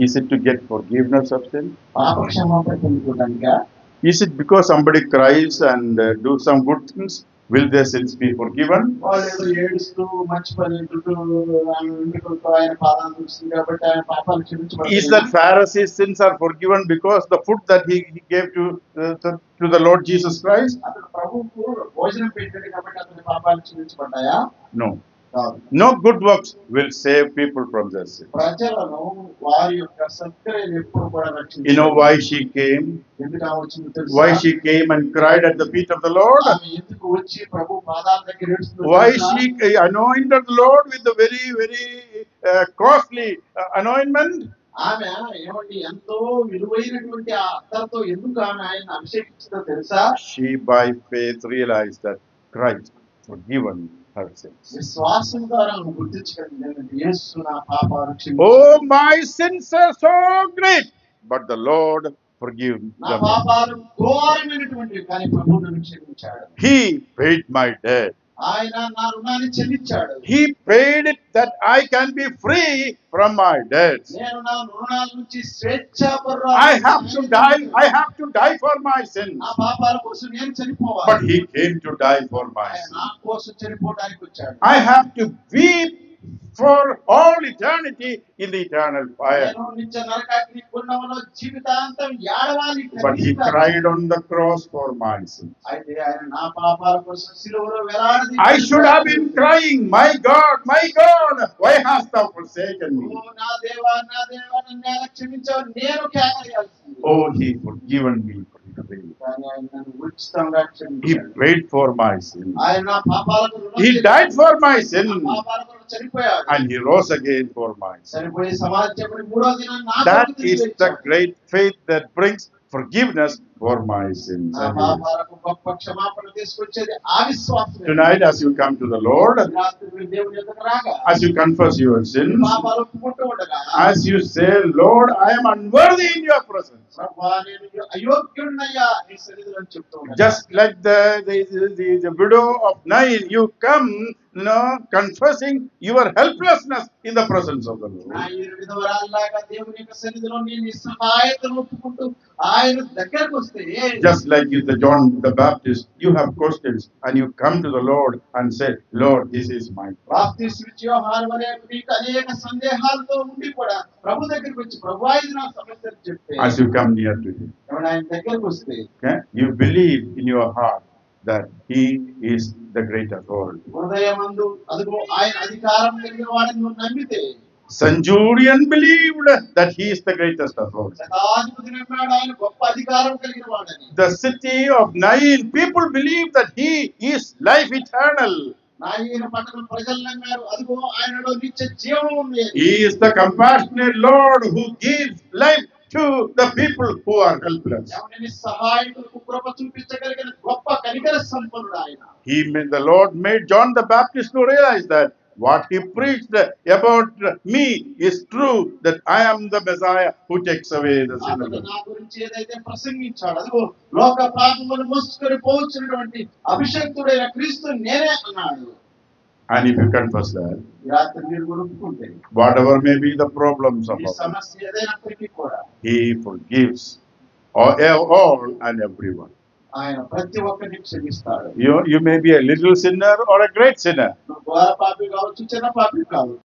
Is it to get forgiveness of sin? పాప క్షమాపణ పొందుకోవడానికా? Is it because somebody cries and do some good things? Will their sins be forgiven? వాళ్ళు ఏడుస్తూ మంచి పని ఆమె వెంట్రుకలతో ఆయన పాదాలు తుడిచింది కాబట్టి ఆయన పాపాలు క్షమించబడతాయి. Is that Pharisees' sins are forgiven because the food that he gave to the Lord Jesus Christ? అతను ప్రభువుకు భోజనం పెట్టాడు కాబట్టి అతని పాపాలు క్షమించబడ్డాయా? No. No good works will save people from their sins. ప్రజలను వారి యొక్క సత్క్రియలు ఎప్పుడు కూడా రక్షించవు. You know why she came? ఎందుకు ఆమె వచ్చిందో తెలుసా? Why she came and cried at the feet of the Lord? ఆమె ఎందుకు వచ్చి ప్రభు పాదాల దగ్గర ఏడుస్తుందో Why తెలుసా? she anointed the Lord with the very, very costly anointment? ఆమె ఏమండి ఎంతో విలువైనటువంటి ఆ అత్తరుతో ఎందుకు ఆమె ఆయన అభిషేకించిందో తెలుసా? She by faith realized that Christ forgiven her sins. విశ్వాసం ద్వారా ఆమె గుర్తించగలిగింది, యేసు నా పాపాలు క్షమించాడు. Oh, my sins are so great, but the Lord forgive నా them. పాపాలు ఘోరమైనటువంటివి కానీ ప్రభువు నన్ను క్షమించాడు. He paid my debt. ఆయన నా రుణాన్ని చెల్లించాడు. He paid it that I can be free from my debts. నేను నా రుణాల నుంచి స్వేచ్ఛాపరురాలు. I have to die for my sins. నా పాపాల కోసం నేను చనిపోవాలి. But he came to die for my ఆయన sins. నా కోసం చనిపోవడానికి వచ్చాడు. I have to weep for all eternity in the eternal fire. నేను నిత్య నరకాగ్ని కుండములో జీవితాంతం ఏడవాలి. But he cried on the cross for my sins. అయితే ఆయన నా పాపాల కోసం సిలువలో వేలాడి. I should have been crying, my God, why hast thou forsaken me? నా దేవా నన్ను ఎలా క్షమించావు, నేను కేకలేయాల్సింది. Oh, he forgiven me freely. కానీ ఆయన నన్ను ఉచితంగా He క్షమించాడు. paid for my sins. ఆయన నా పాపాలకు రుణం He చెల్లించాడు. died for my sin. నా పాపాల కొరకు చనిపోయాడు. And he rose again for my sin. చనిపోయి సమాజపడి మూడో దినాన్ని నా That కొరకు తిరిగి is the లేచాడు. great faith that brings forgiveness for my sins. నా పాపాలకు గొప్ప క్షమాపణ తీసుకొచ్చేది ఆ విశ్వాసం. Tonight, as you come to the Lord, రాత్రి దేవుని యొద్దకు రాగా, as you confess your sins, పాపాలు ఒప్పుకుంటూ ఉండగా, as you say, Lord, I am unworthy in your presence. ప్రభువా నేను అయోగ్యుడినయ్యా నీ సన్నిధిలో చెప్తూ ఉండగా, Just like the widow of Nain, you come, confessing your helplessness in the presence of the Lord. నా ఈ విధవరాల్లాగా దేవుని యొక్క సన్నిధిలో నీ నిస్సహాయతను ఒప్పుకుంటూ ఆయన దగ్గరకు వస్తే, Just like the John the Baptist, you have questions and you come to the Lord and say, Lord, this is my problem. బాప్తిస్మా ఇచ్చే యోహాను వలె నీకు అనేక సందేహాలతో ఉండి కూడా ప్రభు దగ్గరికి వచ్చి, ప్రభువా ఇది నా సమస్య అని చెప్తే, As you come near to him, ఆయన దగ్గరకు వస్తే you believe in your heart that he is the great authority. హృదయమందు అదిగో ఆయన అధికారం కలిగిన వాడిని నువ్వు నమ్మితే, Centurion believed that he is the greatest authority. శతాధిపతి నమ్మాడు ఆయన గొప్ప అధికారం కలిగిన వాడని. The city of Nain, people believe that he is life eternal. నాయన పట్టణ ప్రజలు నమ్మారు, అదిగో ఆయనలో నిత్య జీవం ఉంది. He is the compassionate Lord who gives life to the people who are helpless. సహాయకులకు కృప చూపించగలిగిన గొప్ప కనికర సంపన్నుడు ఆయన. The Lord made John the Baptist to realize that what he preached about me is true, that I am the Messiah who takes away the sin of the world. నా గురించి ఏదైతే ప్రసంగించాడో అదిగో లోక పాపములను మోసుకొని పోవచ్చినటువంటి అభిషేక్తుడైన క్రీస్తు నేనే అన్నాడు. And if you confess that, రాత్రి మీరు ఒప్పుకుంటే whatever may be the problems of ఈ సమస్య ఏదైనప్పటికీ కూడా he forgives all and everyone. ఆయన ప్రతి ఒక్కరిని క్షమిస్తాడు. You may be a little sinner or a great sinner. ఘోర పాపి కావచ్చు, చిన్న పాపి కావచ్చు.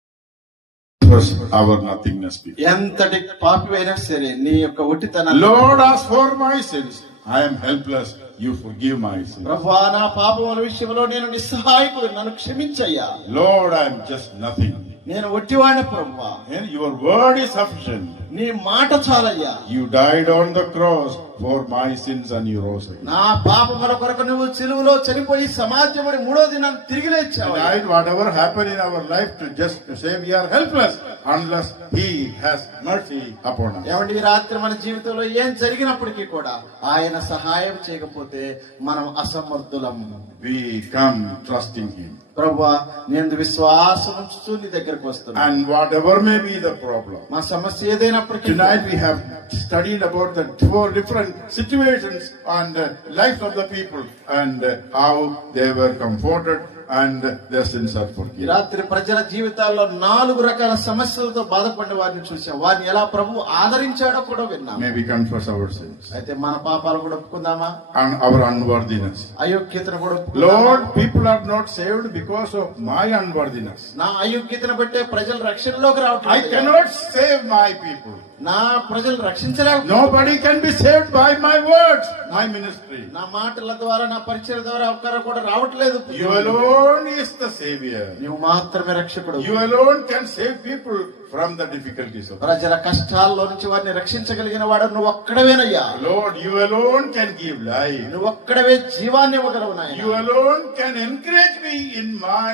Our nothingness. ఎంతటి పాపివైనా సరే నీ యొక్క ఒట్టితనం. Lord, ask for my sins. I am helpless. You forgive my sins. ప్రభువా నా పాపముల విషయంలో నేను నిస్సహాయకుడు, నన్ను క్షమించయ్యా. Lord, I am just nothing. నేను ఒట్టివాడిని ప్రభువా. And your word is sufficient. నీ మాట చాలయ్యా. You died on the cross for my sins and you rose again. నా పాపముల కొరకు నువ్వు సిలువలో చనిపోయి సమాజముడి మూడో దినాన్ని తిరిగి లేచావు. Tonight, whatever happened in our life, to just say we are helpless unless He has mercy upon us. ఏమండి ఈ రాత్రి మన జీవితంలో ఏం జరిగినప్పటికీ కూడా ఆయన సహాయం చేయకపోతే మనం అసమర్థులం. We come trusting Him. ప్రభువా నేను విశ్వాసం ఉంచుతూ నీ దగ్గరకు వస్తున్నాను. And whatever may be the problem. మా సమస్య ఏదైనప్పటికీ Tonight we have studied about the 4 different situations and life of the people and how they were comforted and their sins are forgiven. రాత్రి ప్రజల జీవితాల్లో 4 రకాల సమస్యలతో బాధపడిన వారిని చూసాం. వారిని ఎలా ప్రభు ఆదరించాడో కూడా విన్నాం. May we confess our sins. అయితే మన పాపాలు కూడా ఒప్పుకుందామా? And our unworthiness. అయోగ్యతను కూడా ఒప్పుకుందామా? Lord, people are not saved because of my unworthiness. నా అయోగ్యతను బట్టే ప్రజలు రక్షణలోకి రావట్లేదు. I cannot save my people. నా ప్రజలు రక్షించలేవు. Nobody can be saved by my words, my ministry. నా మాటల ద్వారా నా పరిచయం ద్వారా ఒక్కరు కూడా రావట్లేదు. You alone is the savior. నువ్వు మాత్రమే రక్షకుడు. You alone can save people from the difficulties of life. ప్రజల కష్టాల్లో నుంచి వారిని రక్షించగలిగిన వాడు నువ్వు ఒక్కడవేనయ్యా. Lord, you alone can give life. నువ్వు ఒక్కడవే జీవాన్ని ఇవ్వగలవు నాయనా. You alone can encourage me in my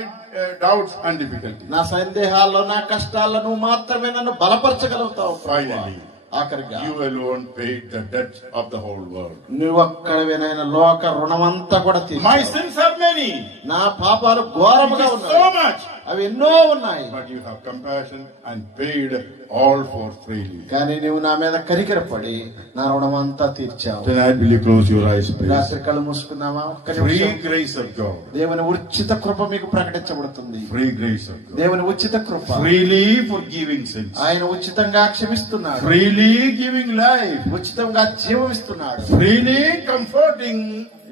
doubts and difficulties. నా సందేహాల్లో నా కష్టాల్లో నువ్వు మాత్రమే నన్ను బలపరచగలుగుతావు. Finally, ఆఖరిగా you alone paid the debt of the whole world. నువ్వు ఒక్కడవేనైనా లోక రుణమంతా కూడా తీర్చావు. My sins are many. నా పాపాలు ఘోరముగా ఉన్నాయి. So much. అవి ఎన్నో ఉన్నాయి. But you have compassion and paid all for freely. కానీ నువ్వు నా మీద కనికరపడి నా రుణమంతా తీర్చావు. Tonight will you close your eyes, please? రాత్రి కళ్ళు మూసుకుందామా? Free grace of God. దేవుని ఉచిత కృప మీకు ప్రకటించబడుతుంది. Free grace of God. దేవుని ఉచిత కృప. Freely forgiving sins. ఆయన ఉచితంగా క్షమిస్తున్నాడు. Freely giving life. ఉచితంగా జీవం ఇస్తున్నాడు. Freely comforting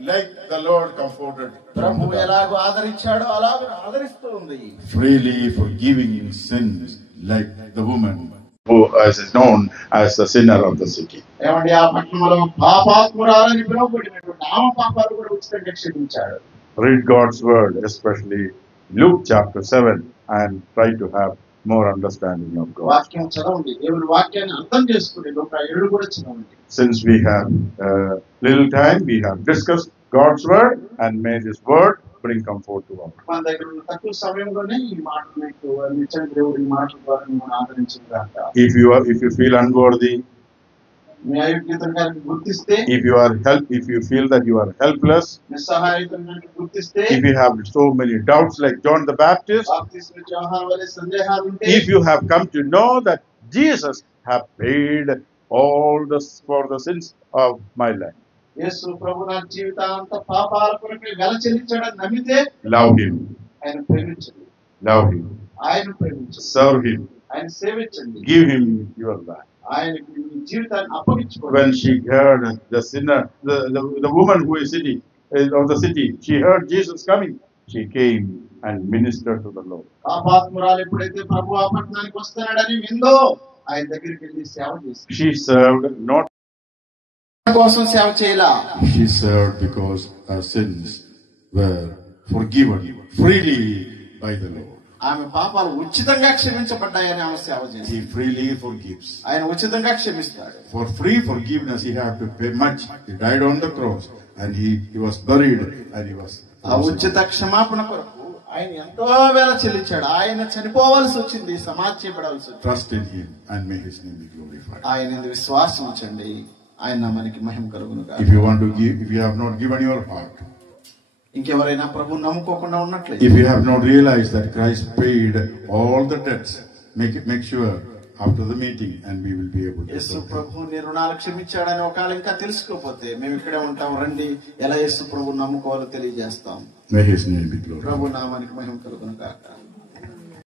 like the Lord comforted. ప్రభు ఎలాగో ఆదరించాడో అలాగే ఆదరిస్తూ ఉంది. Freely forgiving sins like the woman who is known as the sinner of the city. ఏమండి ఆ పట్టణంలో పాపాత్మురాలని పిలువబడినటువంటి ఆమె పాపాలు కూడా ఉచితంగా క్షమించాడు. Read God's word, especially Luke chapter 7, and try to have more understanding of God. వాక్యం చదవండి, దేవుని వాక్యాన్ని అర్థం చేసుకుని లోక 7 కూడా చదవండి. Since we have little time, we have discussed God's word, and may this word bring comfort to our మన దగ్గర ఉన్న తక్కువ సమయంలోనే ఈ మాటలు మీకు నిజంగా దేవుడి మాటల ద్వారా మనం ఆదరించుగాక. If you feel unworthy, మీ అయోగ్యతను గుర్తిస్తే, if you feel that you are helpless, నిస్సహాయతను గుర్తిస్తే, if you have so many doubts like John the Baptist, బాప్తిస్మ యోహాను వలె సందేహాలు ఉంటే, if you have come to know that Jesus have paid all this for the sins of my life, యేసు ప్రభు నా జీవితాంత పాపాల కొరకు వెల చెల్లించాడని నమ్మితే, love him, ఆయన ప్రేమించండి, love him, ఆయన ప్రేమించండి, serve him, ఆయన సేవించండి, give him your life. ఆయనకి మీ జీవితాన్ని అప్పగించుకోండి. When she heard the sinner, the woman who is sitting of the city, she heard Jesus coming. She came and ministered to the Lord. పాపాత్మురాలు ఎప్పుడైతే ప్రభు ఆ పట్టణానికి వస్తున్నాడని విందో, ఆయన దగ్గరికి వెళ్ళి సేవ చేసింది. She served not కోసం సేవ చేయలా. She served because her sins were forgiven freely by the Lord. ఆమె పాపాలు ఉచితంగా క్షమించబడ్డాయని ఆమె సేవ చేసింది. He freely forgives. ఆయన ఉచితంగా క్షమిస్తాడు. For free forgiveness, he had to pay much. He died on the cross, and he was buried, and he was. ఆ ఉచిత క్షమాపణ కొరకు ఆయన ఎంతో వేల చెల్లించాడు. ఆయన చనిపోవాల్సి వచ్చింది, సమాధి చేయబడాల్సి వచ్చింది. Trust in him and may his name be glorified. ఆయన విశ్వాసం ఉంచండి, ఆయన నామానికి మహిమ కలుగునుగా. If you want to give, if you have not given your heart, ఇంకెవరైనా ప్రభు నమ్ముకోకుండా ఉన్నట్లయితే, if you have not realized that Christ paid all the debts, make sure after the meeting and we will be able to. యేసు ప్రభు నీ రుణాలు క్షమించాడని ఒకవేళ ఇంకా తెలుసుకోకపోతే మేము ఇక్కడే ఉంటాం, రండి. ఎలా యేసు ప్రభు నమ్ముకోవాలో తెలియజేస్తాం. May his name be glorified. ప్రభు నామానికి మహిమ కలుగునుగా.